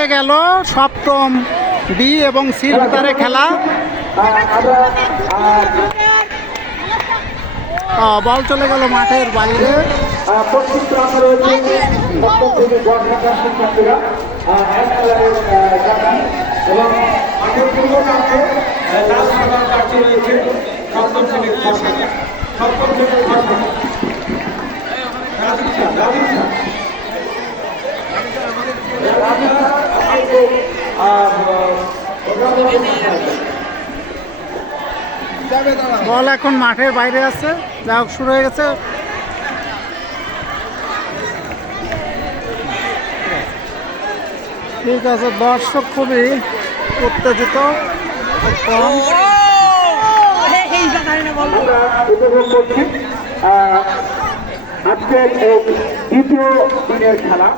হয়ে গেল সপ্তম বি এবং সির ভিতরে খেলা। বল চলে গেল মাঠের বাইরে। বল এখন মাঠের বাইরে আছে, যা হোক শুরু হয়ে গেছে। ঠিক আছে, দর্শক খুবই উত্তেজিত। আজকের দ্বিতীয় দিনের খেলা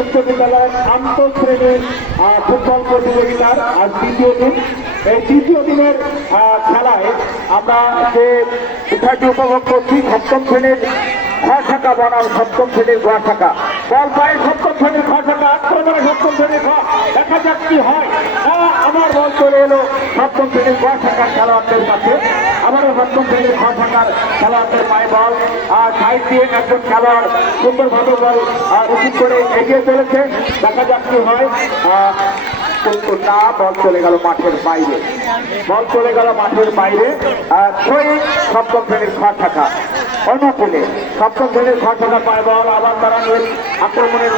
উচ্চ বিদ্যালয়ের আন্তঃশ্রেণীর ফুটবল প্রতিযোগিতার আজ দ্বিতীয় দিন। এই দ্বিতীয় দিনের খেলায় আমরা যে বিষয়টি উপভোগ করছি, সপ্তম শ্রেণীর খ শাখা বনাম সপ্তম শ্রেণীর গ শাখা। বল পায় সপ্তম শ্রেণীর খ শাখা, আক্রমণে সপ্তম শ্রেণীর খ। দেখা যাক কি হয়। আমার বল চলে এলো সপ্তম শ্রেণীর গ শাখার খেলোয়াড়দের কাছে। আবারও সপ্তম শ্রেণীর খ শাখার খেলোয়াড়দের পায়ে বল, আর সাইড দিয়ে একজন খেলোয়াড় সুন্দরভাবে বল রিসিভ করে এগিয়ে চলেছে। দেখা যাক কি হয়। না, বল চলে গেল মাঠের বাইরে। বল চলে গেল মাঠের বাইরে। সপ্তম শ্রেণীর খ শাখা অনুকূলে সপ্তম শ্রেণীর খ শাখা পায় বল। আবার তারা আক্রমণের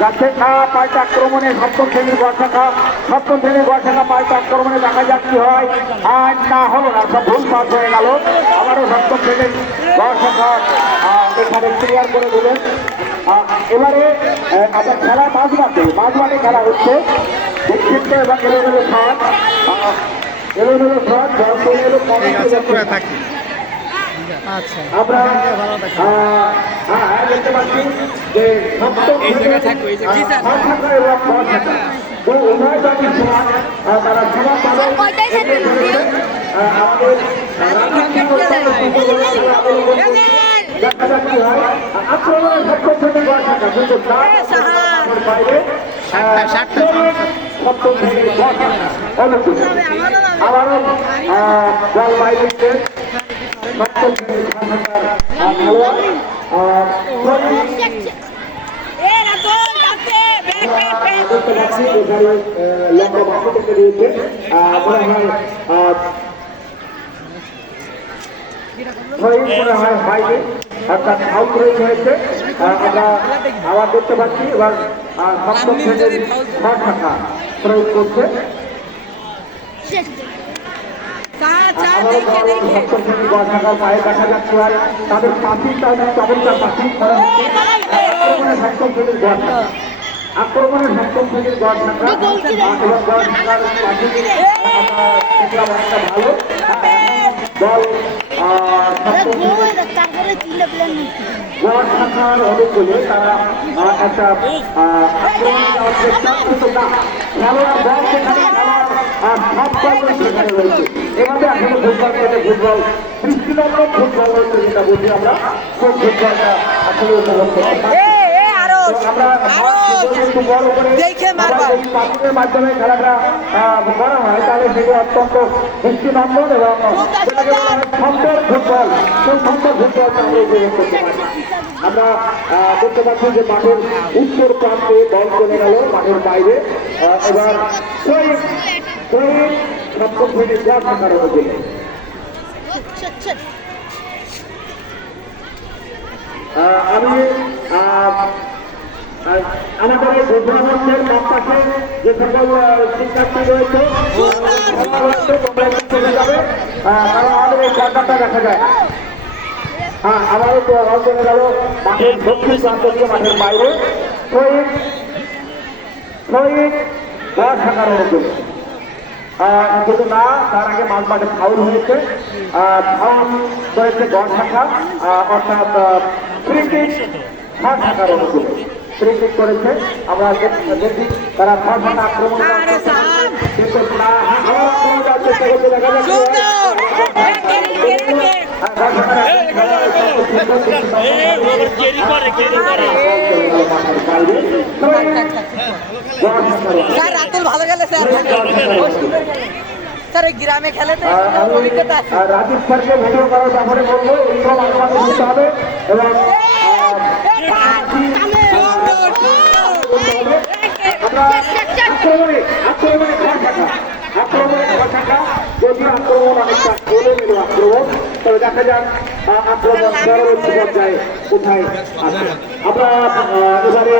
যাচ্ছে না, পাল্টা আক্রমণে সপ্তম শ্রেণীর গ শাখা। সপ্তম শ্রেণীর গ শাখা পাল্টা আক্রমণে দেখা যাক কি হয়। আর না হলো না, সব ভুল পাস হয়ে গেল। আবারও সপ্তম শ্রেণীর গ শাখা এখানে ক্লিয়ার করে দিলেন। এবারে আবার খেলা মাঝমাঠে খেলা হচ্ছে। বিক্ষিপ্ত এবং এলোমেলো শট, এলোমেলো শট, বল চলে এলো থাকি। আচ্ছা, আমরা দেখতে পাচ্ছি যে সপ্তম উভয় দলই সমান, তারা সমানভাবে দেখা যাক কি হয়। আক্রমণের সপ্তম শ্রেণীর গ শাখা, কিন্তু বাইরে সপ্তম শ্রেণীর গ শাখা অনুকূলে আবারও বল বাইরে সপ্তম শ্রেণীর গ শাখার খেলোয়াড় দেখতে পাচ্ছি এখানে লম্বা বাক্য থেকে দিয়েছে। মনে হয় বাইরে অর্থাৎ আউট হয়েছে। আমরা আবার দেখতে পাচ্ছি এবার সপ্তম শ্রেণীর খ শাখা প্রয়োগ করছে। সপ্তম শ্রেণীর গ শাখার পায়ে দেখা যাচ্ছে আর তাদের পাখি, তাদের চমৎকার পাখি আক্রমণের সপ্তম শ্রেণীর গ শাখা, আক্রমণের সপ্তম শ্রেণীর গ শাখা এবং গ শাখার পাখি দেখলাম অনেকটা ভালো বল। শাখার অনুকূলে তারা একটা আক্রমণ দেওয়ার চেষ্টা, কিন্তু না, খেলোয়াড় বল সেখানে খেলার সব বল সেখানে রয়েছে। এভাবে আসলে ফুটবল খেলে ফুটবল দৃষ্টিনন্দন ফুটবল রয়েছে, যেটা বুঝি আমরা খুব ফুটবলটা আসলে উপভোগ করতে পারি। আমরা পাখির মাধ্যমে খেলাটা করা হয়, তাহলে সেগুলো অত্যন্ত দৃষ্টিনন্দন এবং সেটাকে বলা হয় সুন্দর ফুটবল। সেই সুন্দর ফুটবলটা আমরা উপভোগ করতে পারি। আমরা দেখতে পাচ্ছি যে মাঠের উত্তর প্রান্তে বল চলে গেল মাঠের বাইরে। এবার সপ্তম শ্রেণীর গ শাখার অনুকূলে আমি আমাদের এই ঘোষণা মঞ্চের পাশে যে সকল শিক্ষার্থী রয়েছে চলে যাবে, কারণ আমাদের এই জায়গাটা দেখা যায়। আবারও তো বল চলে গেল মাঠের দক্ষিণ প্রান্ত দিয়ে মাঠের বাইরে। গ শাখার অনুকূলে কিন্তু না, তার আগে মাঝমাঠে ফাউল হয়েছে। ফাউল করেছে গ শাখা, অর্থাৎ ফ্রি কিক খ শাখার অনুকূলে ফ্রি কিক করেছে। আমরা দেখি তারা খ শাখা আক্রমণ কিন্তু না, আবার আক্রমণ করার চেষ্টা করতে দেখা যাচ্ছে। স্যার রাতুল ভালো গেলে স্যার স্যার ওই গ্রামে খেলে তো অভিজ্ঞতা আছে। রাজীব স্যারকে ভিডিও করার ব্যাপারে বলবো এইসব আলোচনা করতে হবে এবং আমরা আক্রমণে যদি আক্রমণ অনেকটা এলোমেলো আক্রমণ তবে দেখা যাক আক্রমণ পরবর্তী পর্যায়ে কোথায় আছে। আমরা এবারে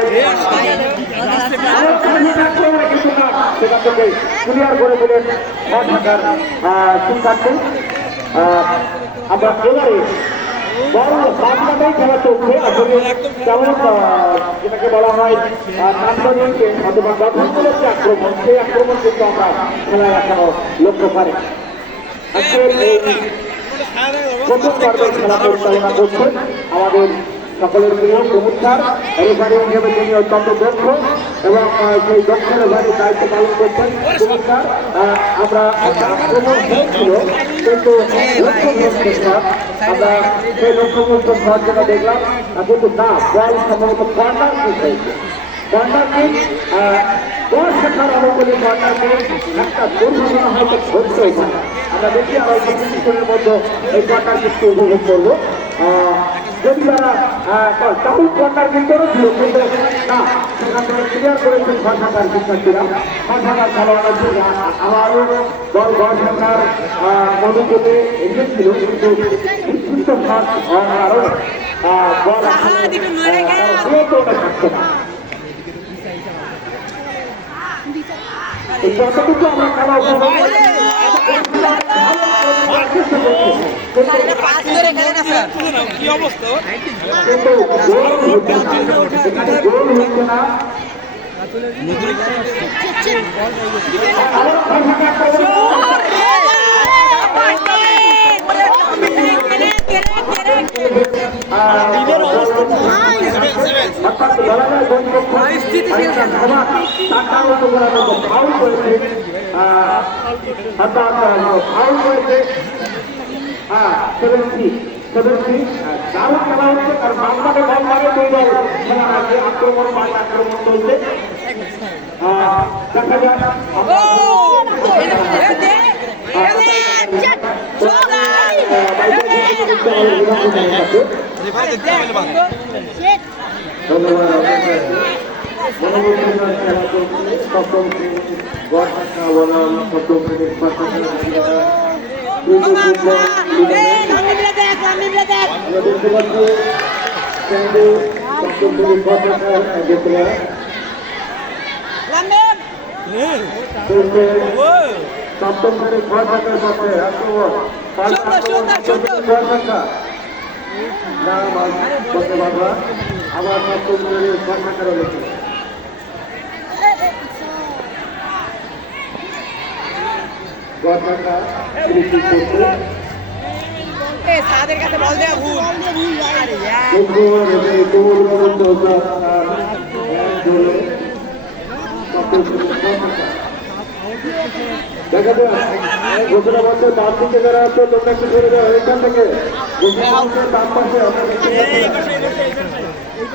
আক্রমণে কিন্তু না সেখান থেকে ক্লিয়ার করে দিলেন ঢাকার সিদ্ধান্ত। আমরা এবারে বড় বাংলাটাই খেলা চলছে আসলে যেমন যেটাকে বলা হয় নান্দনিককে অথবা গঠনমূলক যে আক্রমণ সেই আক্রমণ কিন্তু আমরা খেলায় এখনো লক্ষ্য পারি। আজকের এই প্রথম পর্বের খেলা পরিচালনা করছেন আমাদের সকলের প্রিয় প্রমুখ স্যার। রেফারি হিসেবে তিনি অত্যন্ত দক্ষ এবং সেই দক্ষ রেফারির দায়িত্ব পালন করছেন প্রমুখ স্যার। আমরা আক্রমণ হয়েছিল কিন্তু আমরা সেই লক্ষ্যগ্রস্ত শট যেটা দেখলাম কিন্তু না বল সম্ভবত কর্নার কিক হয়েছে। কর্নার কিক বল শেখার অনুকূলে কর্নার কিক একটা দুর্ঘটনা হয়তো ঘটতেই পারে। আমরা দেখি আমরা কিছুক্ষণের মধ্যে এই কর্নার কিককে উপভোগ করবো। যদি তারা চাউল কর্নার কিক করেছিল কিন্তু না সেখান থেকে ক্লিয়ার করেছেন ঘরঢাকার শিক্ষার্থীরা। ঘরঢাকার খেলোয়াড়রা আবারও দল ঘরঢাকার মনোযোগে এগিয়েছিল কিন্তু নিশ্চিত শট হওয়ার কারণে বল থাকছে না। যতটুকু আমরা খেলা কি অবস্থা কিন্তু গোল হচ্ছে না। দারুণ খেলা হচ্ছে আর বাংলাকে বল মারে দুই দল খেলার আগে আক্রমণ পাল্টা আক্রমণ চলছে। দেখা যাক সপ্তম শ্রেণীর ছয় থাকার পথে আক্রমণ আবার সপ্তম শ্রেণীর ছয় থাকার রয়েছে। তাদের কাছে বল দেয়া ভুল। দেখা যায় ঘোষণা মঞ্চের বাম দিকে যারা আছে তোমরা একটু সরে যাও এখান থেকে। ঘোষণা মঞ্চের বাম পাশে আমরা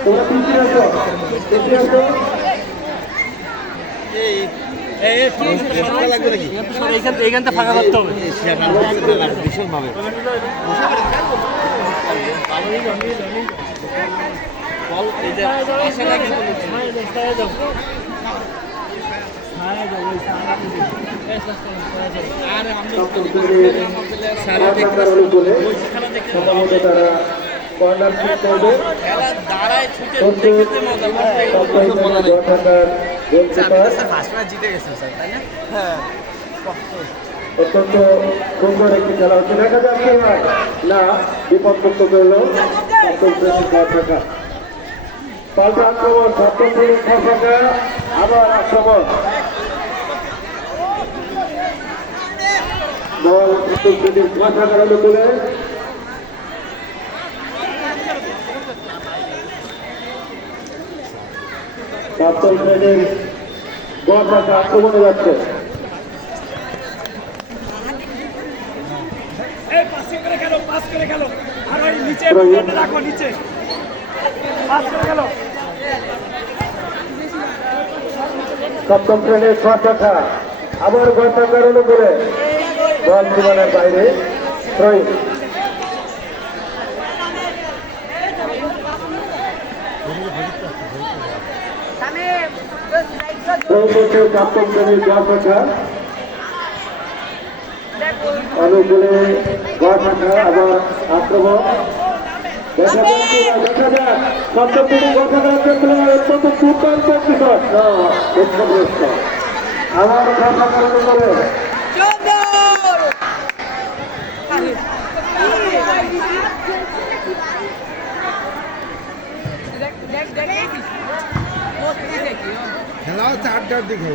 তোমরা পিছিয়ে আসো পিছিয়ে আসো। এইখানটা ফাঁকা করতে হবে ভীষণ ভাবে তারা কর্নার কিক করবে অত্যন্ত সুন্দর একটি খেলা হচ্ছে। দেখা যাচ্ছে না বিপদ মুক্ত করলো সপ্তম শ্রেণীর ঘরঢাকা। পাল্টা আক্রমণ সপ্তম শ্রেণীর ঘরঢাকা আবার আক্রমণ বল সপ্তম শ্রেণীর ঘরঢাকার অনুকূলে। সপ্তম শ্রেণীর ঘরঢাকা আক্রমণে যাচ্ছে। সপ্তম শ্রেণীর ছ শাখা আবার গ শাখার অনুকূলে বল সীমানার বাইরে থ্রোইং। সপ্তম শ্রেণীর গ শাখা অনুকূলে গ শাখা আবার আক্রমণ। দেখা যাক সপ্তম শ্রেণীর গ শাখার ক্ষেত্রে অত্যন্ত দুর্দান্ত কৃষক আমার গ শাখার অনুকূলে খেলা হচ্ছে 8টার দিকে।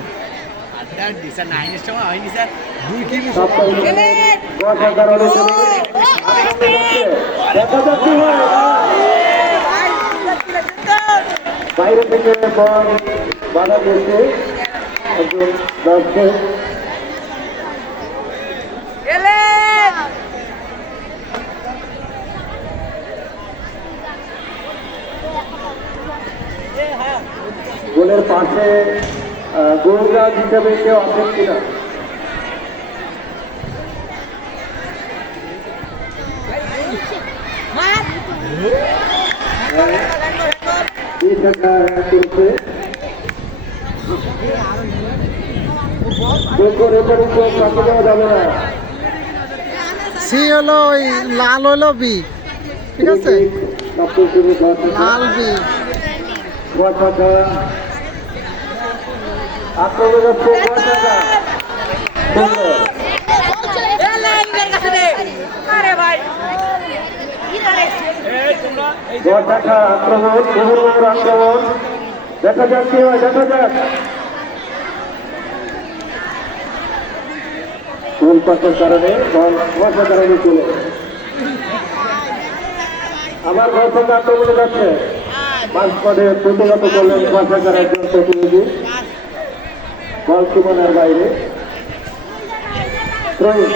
সপ্তম শ্রেণীর গ শাখার অনুকূলে দেখা যাক কি হয়। বাইরে থেকে বল বাধা দিয়েছে একজন দর্শক। গোলের পাশে গোলরাজ হিসেবে কেউ আছেন কিনা? এই শাখা করেছে ফাঁকি দেওয়া যাবে না। সি হলো ওই লাল হলো বি, ঠিক আছে, সপ্তম শ্রেণীর গ শাখা লাল বি। গ শাখা আক্রমণ হচ্ছে গ শাখা সুন্দর। গ শাখা আক্রমণ মুহুর্মুহুর আক্রমণ। দেখা যাক কি হয়, দেখা যাক। গোল পাসের কারণে বল গ শাখার অনুকূলে আমার গ শাখা আক্রমণে যাচ্ছে। মাঝপথে প্রতিহত করলেন গ শাখার একজন প্রতিনিধি বল সীমানার বাইরে থ্রোইং।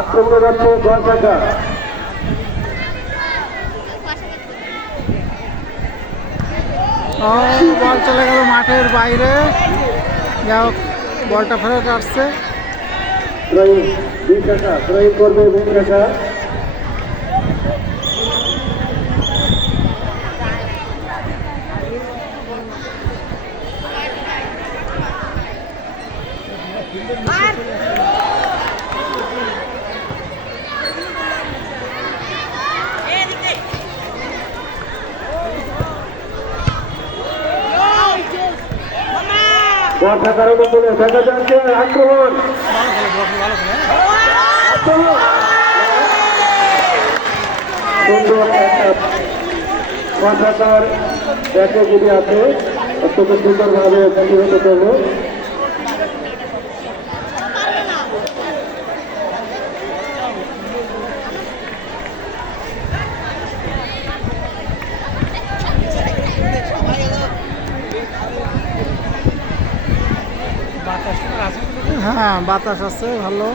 আক্রমণে যাচ্ছে গ শাখা ও বল চলে গেল মাঠের বাইরে। যাই হোক, বলটা ফেরত আসছে। থ্রোইং। দুই শাখা থ্রোইং করবে দুই শাখা। গ শাখার অনুকূলে দেখা যাচ্ছে আক্রমণ। সুন্দর একটা গ শাখার ব্যাটে যদি আছে অত্যন্ত সুন্দরভাবে প্রতিহত করলো। হ্যাঁ, বাতাস আছে ভালো।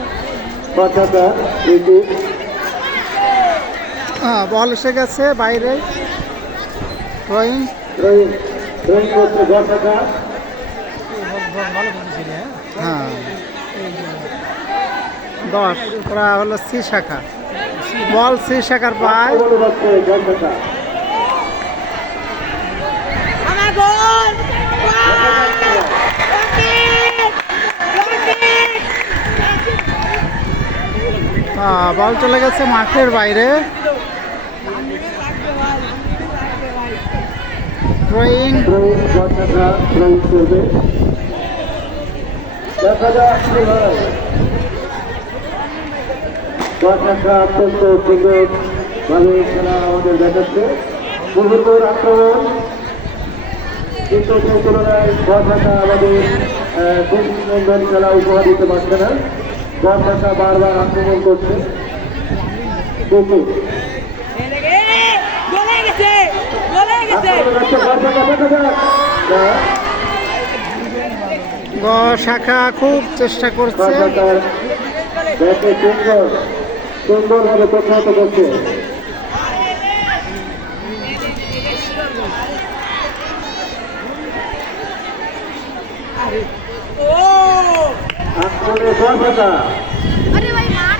গ শাখা কিন্তু হ্যাঁ, বল এসে গেছে বাইরে। থ্রোইং। থ্রোইং। থ্রোইং করছে গ শাখা। হ্যাঁ, 10 ওরা হলো সি শাখা। বল সি শাখার পায়। আক্রমণে যাচ্ছে গ শাখা। বল চলে গেছে মাঠের বাইরে। থ্রোইং। থ্রোইং গ শাখা থ্রোইং করবে। দেখা যাক কি হয়। গ শাখা অত্যন্ত সুন্দর ভাবে খেলা আমাদের দেখাচ্ছে। মুহুর্মুহুর আক্রমণ কিন্তু সেই তুলনায় গ শাখা আমাদের সুন্দর খেলা উপহার দিতে পারছে না। গ শাখা বারবার আক্রমণ করছে। কিন্তু আক্রমণ হচ্ছে গ শাখা। দেখা যাক না গ শাখা খুব চেষ্টা করছে। ব্যাটে সুন্দরভাবে প্রতিহত করছে। আক্রমণে বর্ষাকা अरे भाई मार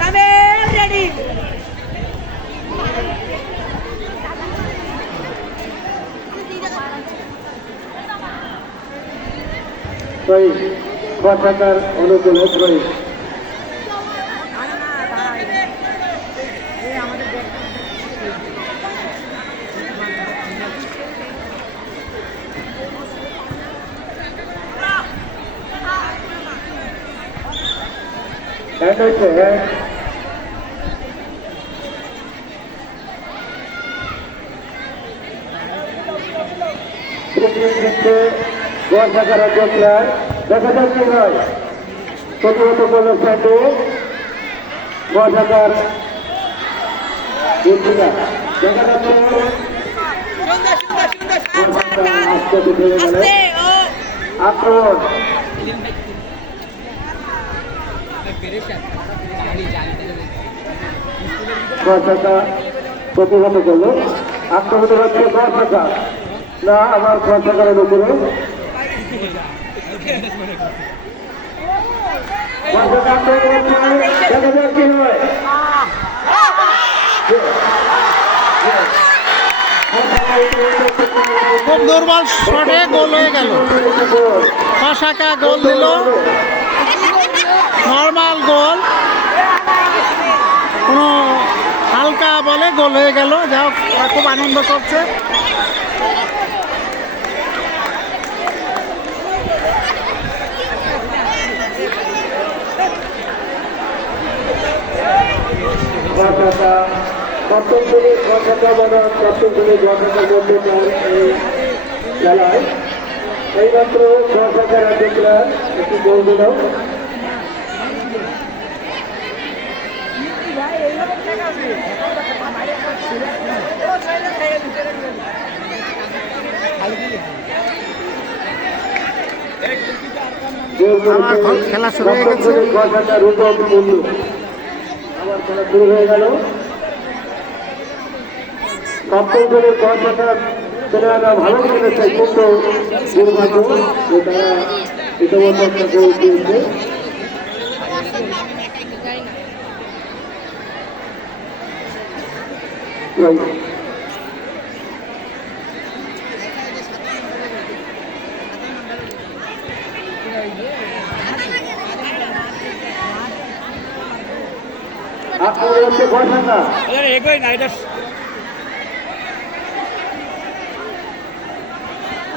তবে রেডি শহীদ বর্ষাকার অনুকূলে শহীদ হ্যান্ড হচ্ছে হ্যান্ড বর্ষাকার দেখলেন দেখা যাক কি হয় প্রতিহত করলো স্যান্ডে বর্ষাকার দেখা যাচ্ছে আস্তে ধরে গেলে আক্রমণ বর্ষাকা প্রতিহত করলো আক্রমণ হচ্ছে বর্ষাকা না আমার বর্ষাকারের উপরে বর্ষাকা আক্রমণ করছে দেখা যাক কি হয় খুব দুর্বল শটে গোল হয়ে গেল। কসাকা গোল দিল, নর্মাল গোল, কোনো হালকা বলে গোল হয়ে গেল। যাই হোক, ওরা খুব আনন্দ করছে। বর্ষাকা সপ্তম শ্রেণীর বর্ষাকা বনাম সপ্তম শ্রেণীর বর্ষাকার মধ্যে এই খেলায় এইমাত্র বর্ষাকার আর্জেন্টিনা একটি গোল দিল আমার খেলা শুরু হয়ে গেছে। বর্ষাকা রূপম বন্ধু আবার খেলা শুরু হয়ে গেল সপ্তম শ্রেণীর বর্ষাকা ছেলেরা ভালো খেলেছে কিন্তু দুর্ভাগ্য যে তারা ইতিমধ্যে একটা গোল দিয়েছে আক্রমণ হচ্ছে বর্ষাকা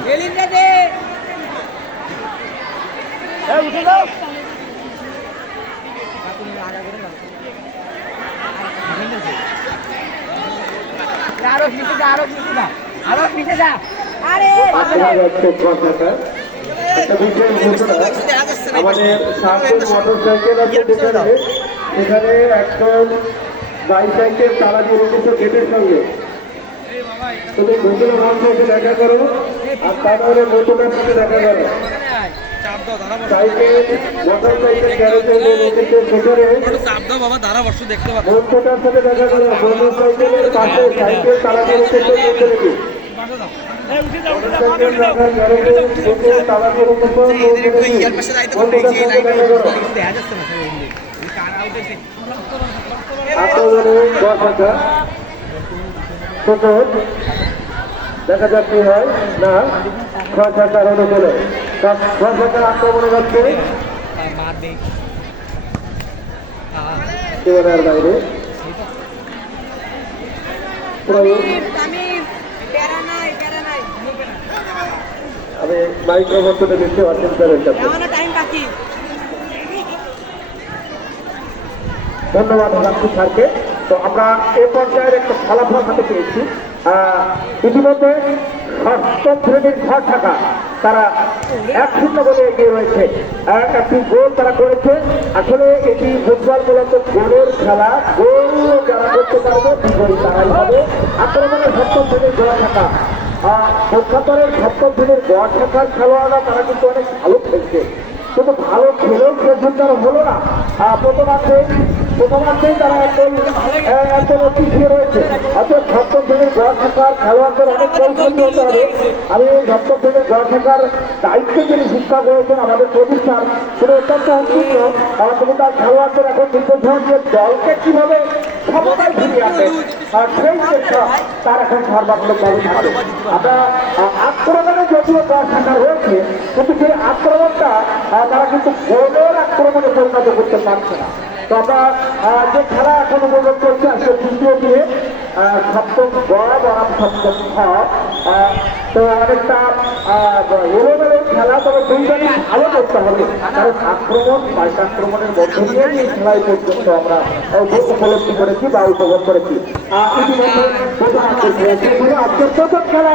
গেলিন দে উঠে যাও আরো নিচে যা আরো নিচে যা আরে দেখা যাচ্ছে বর্ষাকা একটা বিশেষ ঘোষণা আমাদের সামনে মোটর সাইকেল আছে যেখানে সেখানে একজন বাইসাইকেল তালা দিয়ে রেখেছে গেটের সঙ্গে তুমি ঘোষণা মঞ্চে এসে দেখা করো আর তারপরে নতুনের সাথে দেখা করো সাইকেল মোটর সাইকেল গ্যারেজে রেখেছে সেখানে মঞ্চটার সাথে দেখা করো মোটর সাইকেলের পাশে সাইকেল তালা দিয়ে রেখেছে মঞ্চে রেখে মোটরসাইকেল রাখার গ্যারেজে রেখে তালা দিয়ে রেখেছে মঞ্চটার সাথে দেখা করো আক্রমণে বর্ষাকা সুযোগ দেখা যাক কি হয় না বর্ষাকার অনুকূলে বর্ষাকার আক্রমণে যাচ্ছে সীমানার বাইরে আমি মাইক্রোফোনটা দেখতে পাচ্ছেন স্যারের কাছে টাইম বাকি ধন্যবাদ রাখছি স্যারকে। তো আমরা এ পর্যায়ের একটা ফলাফল হাতে পেয়েছি ইতিমধ্যে ষষ্ঠ শ্রেণীর ঘর থাকা তারা 1-0 বলে এগিয়ে রয়েছে। একটি গোল তারা করেছে। আসলে এটি ফুটবল মূলত গোলের খেলা, গোল যারা করতে পারবে বিজয়ী তারাই হবে। আক্রমণে সপ্তম শ্রেণীর ঘর থাকা পক্ষান্তরের সপ্তম শ্রেণীর ঘর থাকার খেলোয়াড়রা তারা কিন্তু অনেক ভালো খেলছে, কিন্তু ভালো খেলেও শেষ হলো না। প্রথমার্ধে প্রথমার্ধেই তারা একদম পিছিয়ে রয়েছে। অর্থাৎ সপ্তম শ্রেণীর ঘর থাকার খেলোয়াড়দের অনেক পরিশ্রমী হতে হবে। আমি সপ্তম শ্রেণীর ঘর থাকার দায়িত্বে যিনি শিক্ষক রয়েছেন আমাদের প্রতিষ্ঠান, তিনি অত্যন্ত উদ্বিগ্ন। তিনি তার খেলোয়াড়দের এখন নির্দেশনা দিয়ে দলকে কিভাবে ক্ষমতায় ফিরিয়ে আনবে আর সেই চেষ্টা তার এখন সর্বাত্মকভাবে থাকে। আমরা আক্রমণে যদিও ঘর থাকার হয়েছে, কিন্তু সেই আক্রমণটা তারা কিন্তু গোলের আক্রমণে পরিণত করতে পারছে না। তো আমরা যে খেলা এখন উপভোগ করছি আজকে তৃতীয় দিয়ে সপ্তম গ বনাম সপ্তম খ, তো অনেকটা এলোমেলো খেলা, তবে দুইজনই ভালো করতে হবে, কারণ আক্রমণ পাল্টা আক্রমণের মধ্য দিয়ে এই খেলায় পর্যন্ত আমরা উপলব্ধি করেছি বা উপভোগ করেছি। ইতিমধ্যে আজকের প্রথম খেলা,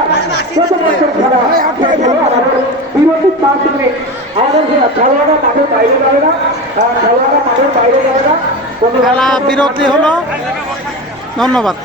প্রথমার্ধের খেলা আমাদের বিরতি 5 মিনিট। আমাদের খেলোয়াড়রা মাঠের বাইরে যাবে না, খেলোয়াড়রা মাঠের বাইরে যাবে না। খেলা বিরতি হলো। ধন্যবাদ।